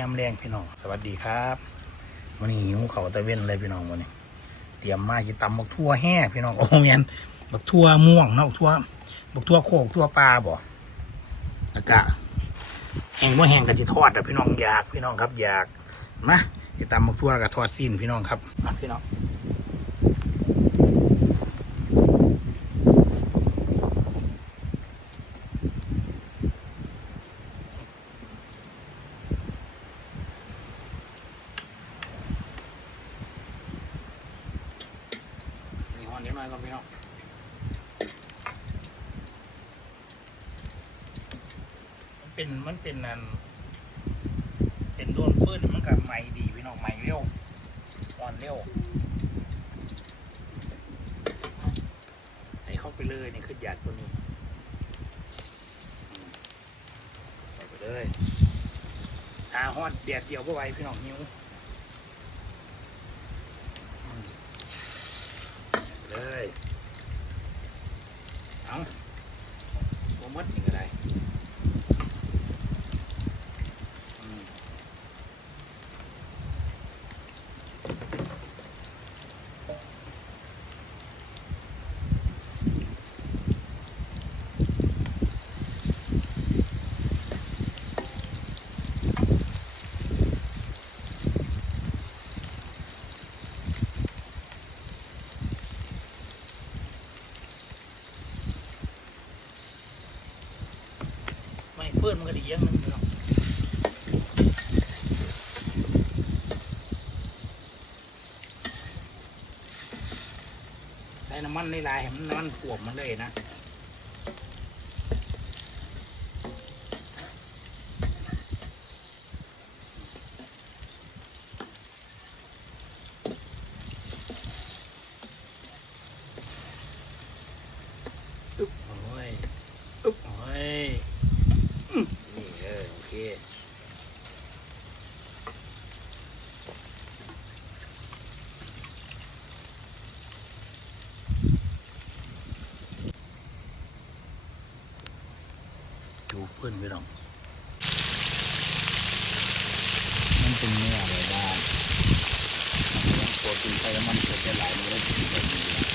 ยามแรงพี่น้อง สวัสดีครับวันนี้หิวเขาตะเว้นเลยพี่น้องวันนี้ เตรียมมาจะตำบักทั่วแห่พี่น้องโอ้เงี้ยบักทั่วม่วงเนาะบักทั่วบักทั่วโคกทั่วปลาบ่แล้วก็แห้งว่าแห้งก็จะทอดอะพี่น้องอยากพี่น้องครับอยากมาจะตำบักทั่วแล้วก็ทอดสิ้นพี่น้องครับมาพี่น้อง น่อยก่อนพี่น้องมันเป็นมันเป็นนันเป็นโดนเฟิร์นมันกับใหม่ดีพี่น้องใหม่เร็วอ่อนเร็วให้เข้าไปเลยนี่คือหยาดตัวนี้ใส่ไปเลยหาฮอดเดียดเดียวเพื่อไว้พี่น้องหิวอืม เลย เอาโมมดนี่ก็ได้อืมไม่เพื่อนมันก็ดีอย่างนึงพี่น้องใส่น้ำมันหลายๆให้มันน้ำมันขวบมันเลยนะ อึ๊บโอ้ยอึ๊บโอ้ยอืมนี่เออโอเคดูเพื่อนไปลองมันเป็นเนื้ออะไรบ้างมันเป็นโปรตีนไขมันเกิดได้หลายมันเลยเป็นแบบนี้นะ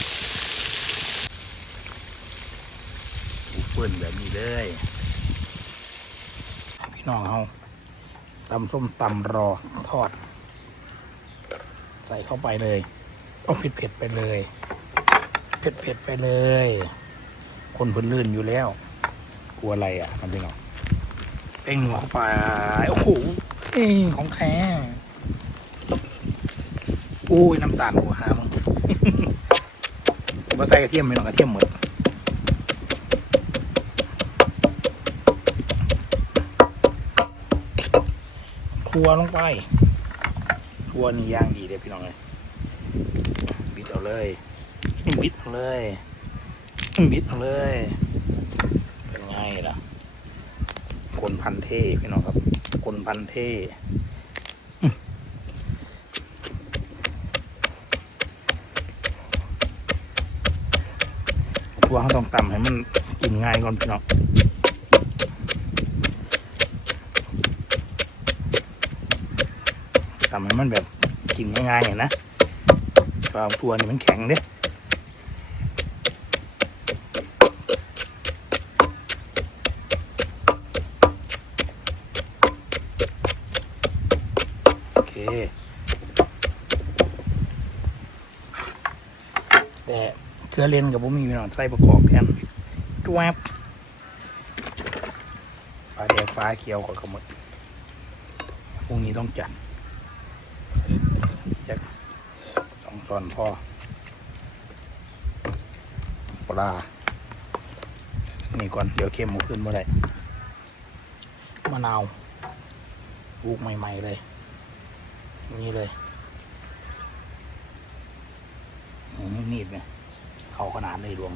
ปูเปื่อนแบบนี้เลยพี่น้องเอาตำส้มตำรอทอด ใส่เข้าไปเลยเอาเผ็ดเผ็ดไปเลย เผ็ดเผ็ดไปเลย คนเพื้นลื่นอยู่แล้ว กลัวอะไรอะทำพี่น้องเป้งหัวเข้าไปโอ้โหเอ้ยของแท้โอ้ยน้ำตาลหัวหามึงมาใส่กระเทียมไหมน้องกระเทียมหมด ทัวลงไป ทัวนี่ย่างดีเลยพี่น้องเลยบิดเอาเลยบิดเอาเลยบิดเอาเลย เป็นไงล่ะคนพันเท่พี่น้องครับคนพันเท่ทัวเขาต้องตำให้มันกินง่ายก่อนพี่น้องำให้มันแบบกินง่ายๆอะนะปลาทัวนี่มันแข็งเด้โอเค แต่เกลือเลนกับผมมีพี่น้องใส่ประกอบแทนจวบปลาแดกปลาเขียวกับขมดพรุ่งนี้ต้องจัด จักสองช้อนพอปลา นี่ก่อน เดี๋ยวเค็มหมูขึ้นเมื่อไรมะนาวลูกใหม่ ๆ เลย นี่เลยอืมนีดเนี่ยเขาขนาดเลยดวง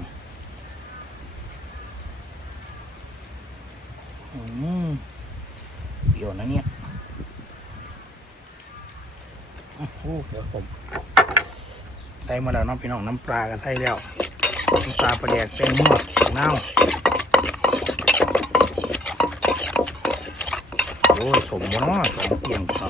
อืมเดี๋ยวนะเนี่ย โอ้เดี๋ยวผมใส่มาแล้วน้องพี่น้องน้ำปลากันใส่แล้วน้ำปลาปลาแดกแป้งนวดเน่าโอ้ยสมบ่เนาะสองเกียงเนา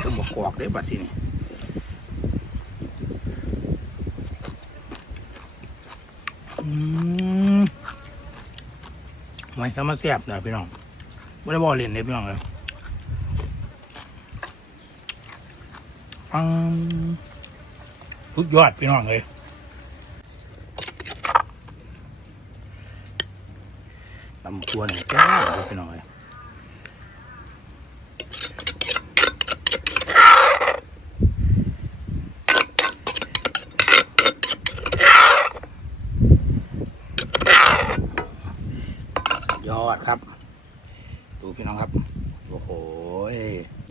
ต้องบกกอกเด้บัดทีนี้ อืมไม่สามารถแซ่บนะพี่น้องไม่ได้บอกเล่นเลยพี่น้องเลยฟังสุดยอดพี่น้องเลยตำตัวเนี่ยแก้วพี่น้องเลย อดครับ ดูพี่น้องครับ โอ้โห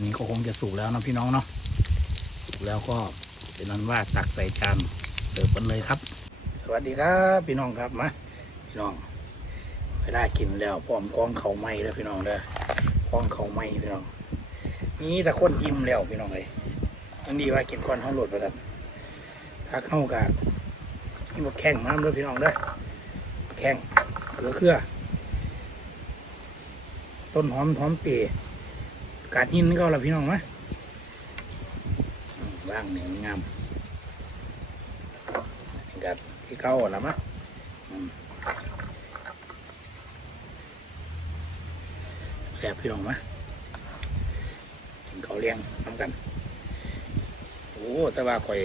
นี่ก็คงจะสุกแล้วนะพี่น้องเนาะ สุกแล้วก็เป็นนั้นว่าตักใส่จานเสิร์ฟกันเลยครับ สวัสดีครับพี่น้องครับมาพี่น้องไปได้กินแล้วพร้อมกองเขาวไหม้แล้วพี่น้องเด้อกองเขาวไหม้พี่น้อง นี่แต่คนอิ่มแล้วพี่น้องเลยมันดีว่ากินก้อนห้องโหลดไปครับถ้าเข้ากับนี่บอกแข้งมาด้วยพี่น้องเด้อแข้งเกลือเครือ ต้นหอมหอมเปรย์กาดหินก็ล้วพี่น้องมะอืมว่างเนี่ยงามกัดที่เก้าล้วมะอืมแซ่บพี่น้องมะกินเขาเลี้ยงทำกัน โอ้แต่ว่าข่อย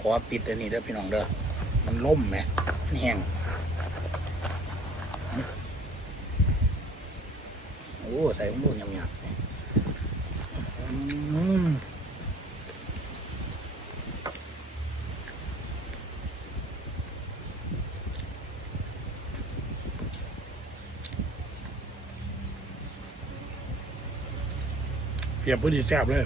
ขอปิดอันนี้เด้อพี่น้องเด้อมันล่มไหมมันแห้ง โอ้ใส่หมูยำยำอืมเปียบพื้นที่แซ่บเลย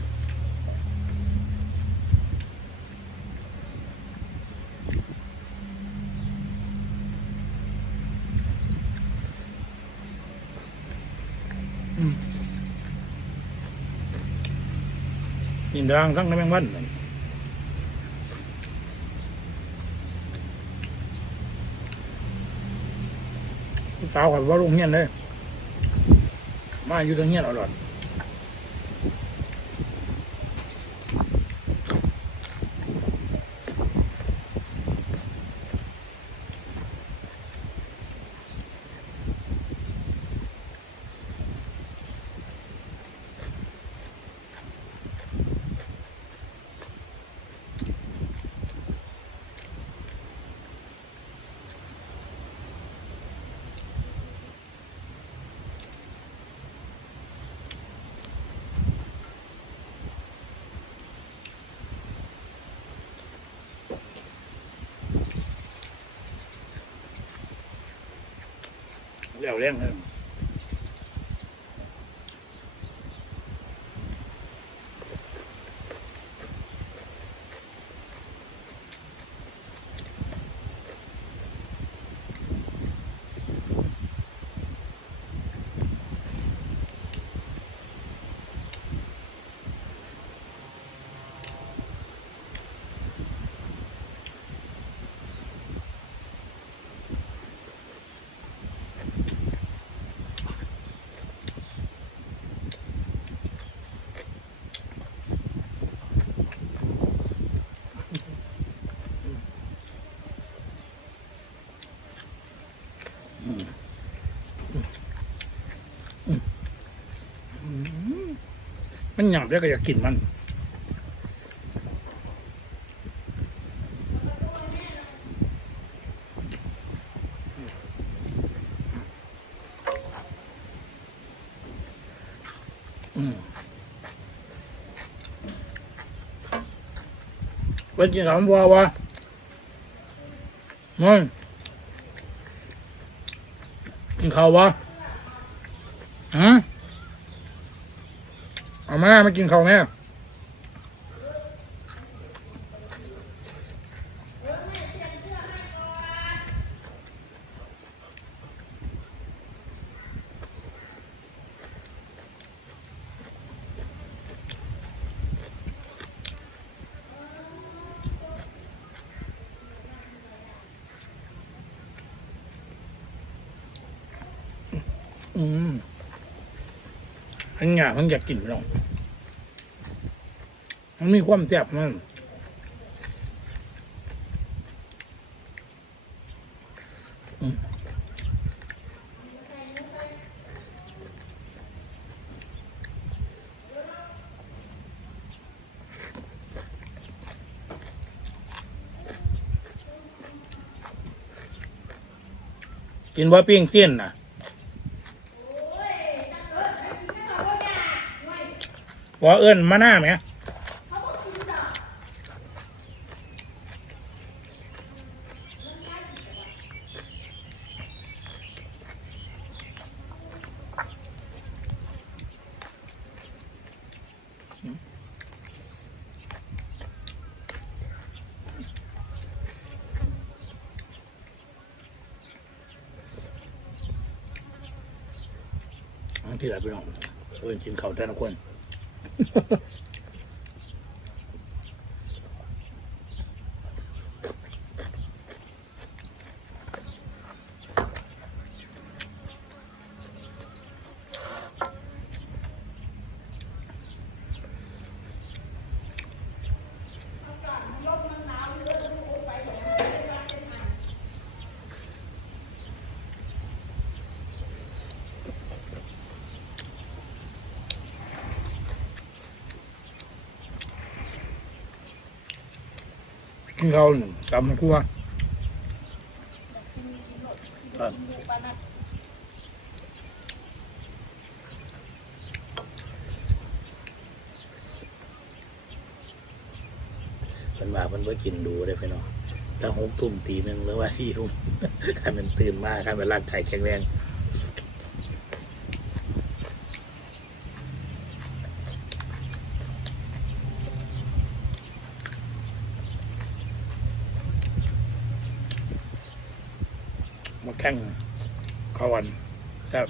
กินดังทั้งน้ำแมงวันนั่นลูกสาวกับว่าลงเงี้ยนเลยมาอยู่ตรงเงี้ยอาหลอด เลี้ยวเลี้ยงเลย มันหยาบแล้วก็อยากกินมันอืมวันกินข้าวบัววะมันกินข้าววะ ม่ามากินเขาแม่อืมมันอยามันอยากกินไปลอง มันมีความแซ่บมันกินว่าปิ้งเสี้ยนนะว่าเอิ้นมาหน้าไหม ที่ไหนพี่น้องเอิ้นกินข้าวแต่ละคน กินข้าวหนึ่งตำมันคั่วครับเป็นมาเป็นว่ากินดูได้ไปเนาะถ้าหกทุ่มตีหนึ่งหรือว่าสี่ทุ่มถ้ามันตื่นมากครับเป็นร่างกายแข็งแรง แข่งข้าววันครับ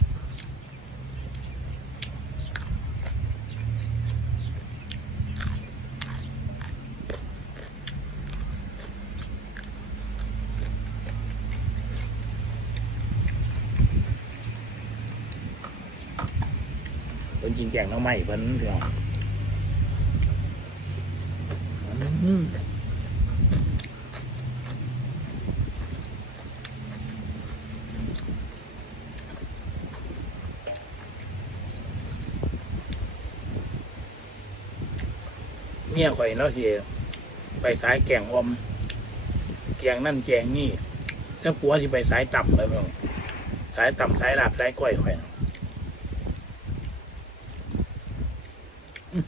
เป็นจริงแกงน้องใหม่เพิ่นพี่น้องอืม เมียข่อยเนาะสิไปสายแกงอมแกงนั่นแกงนี่ถ้าผัวสิไปสายต่ำเลยมั้งสายต่ำสายลาบสายก้อยข่อยน่ะอื้อ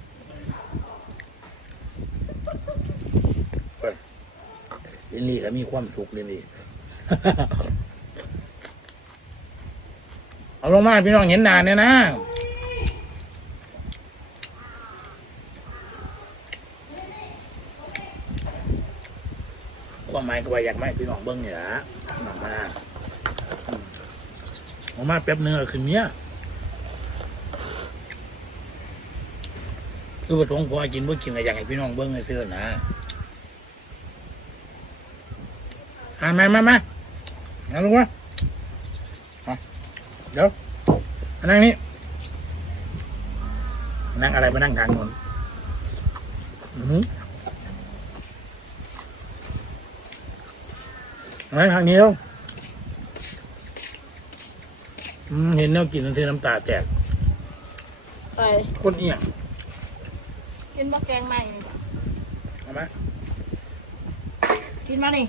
เพิ่นลินลี่ก็มีความสุขลินลี่เอาลงมาพี่น้องเห็นหนาเนี่ยนะ ควา มหมายก็ว่าอยากไม่พี่น้องเบิ้งนี่ละออกมาอืมออกมาแป๊บนึงก็ขึ้นเนี้ยคือประสงพอกินบ่กินก็อยากให้พี่น้องเบิ้งให้ซื้อนะอ่ามามามาเอาลูกวะเอาเดี๋ยวมานั่งนี่นั่งอะไรมานั่งกลางถนนอือหือ ไหนทางนี้แล้วอืมเห็นแล้วกินแล้วทีน้ำตาแตกไปคนเอียงกินมะแกงใหม่นี่เอาไหมกินมานี่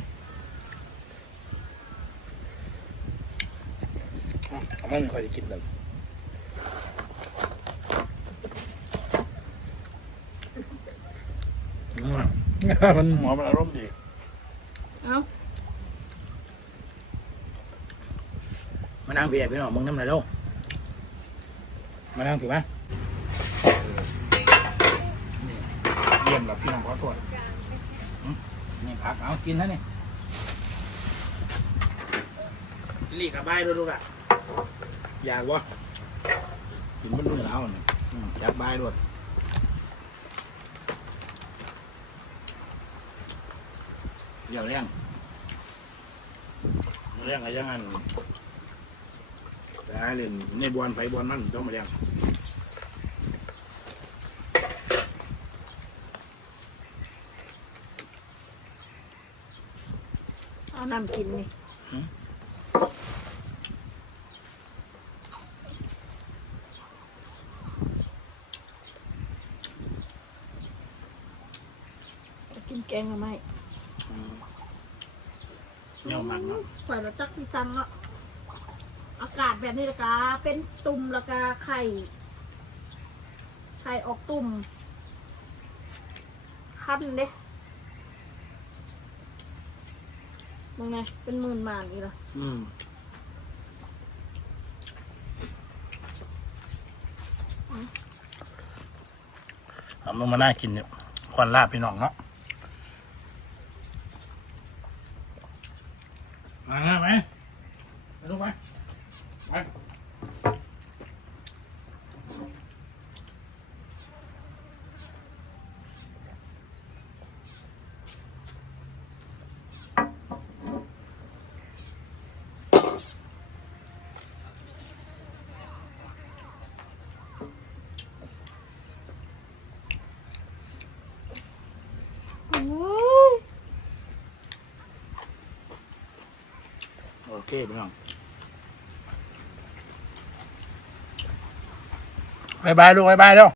เอามันคอยจะกินแบบอืมมันหมอมันอารมณ์ดี เอ้า มานั่งเบียร์พี่น้องมึงน้ำไหนอยเร็วมานั่งถือไหมเยี่ยมแบบพี่น้องขอโทษนี่พักเอากินนะนี่ลี่กับใบด้วยลูกอะอยากวะกินมันด้วยแล้วนี่อืมอยากใบด้วยเดี๋ยวเลี้ยงเดี๋ยวเลี้ยงอะไรยังไง ไปได้เล่นในบอลไปบอลมันต้องมาเลี้ยงเอาน้ำกินนี่ไปกินแกงหรือไม่เน่ามันเนาะข่อยเราจักที่สั่งเนาะอากาศ แบบนี้ละกาเป็นตุ่มละกาไข่ ไข่ออกตุ่มคันเด้มึงไงเป็นหมื่นบาทนี่ละอืมทำลงมาน่ากินเนี่ยควันลาบพี่น้องเนาะมาไหมไปลูกไปไป เคพี่น้องบายบายลูกบายบายเด้อ